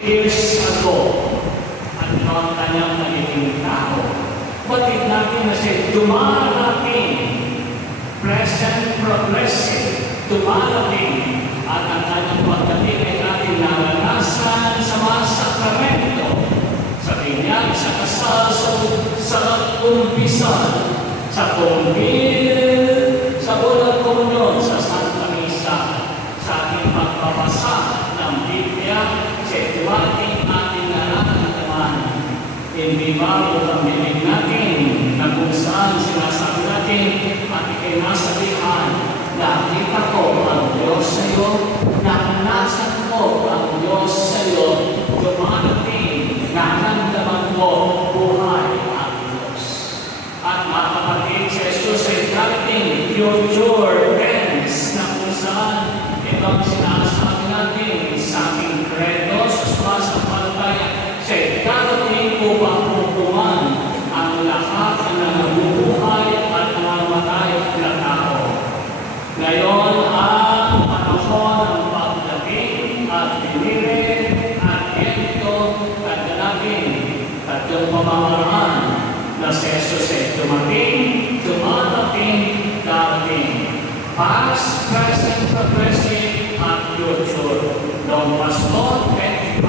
Years ago, at ang kanyang nagiging tao, batid natin na siya dumarating, present progressive, dumarating, at ang kanyang pagdating ay natin naranasan sa mga sakramento, sa binyag, sa kasal, sa umpisal, sa kumpil, sa unang komunyon, sa Santa Misa, sa ating pagbabasa ng Biblia, sa dumating ating nararamdaman. Hindi bago ang bibig natin na kung saan sinasabi natin at ikay nasabihan, nakita ko ang Diyos sa iyo, naranasan ko ang Diyos sa iyo, dumarating, nararamdaman mo buhay ang Diyos. At mga kapatid, si Jesus ay dating future tense na kung saan ibang sinasabi natin sa ating credo, sa sumasampalataya, siya darating upang hukuman ang lahat ng nabubuhay at namamatay na tao. Ngayon ang panahon ng pagdating at pinili at ito at dalagin tatlong pamamaraan na si Jesus ay dumating, dumarating, darating. Past, present, progressive,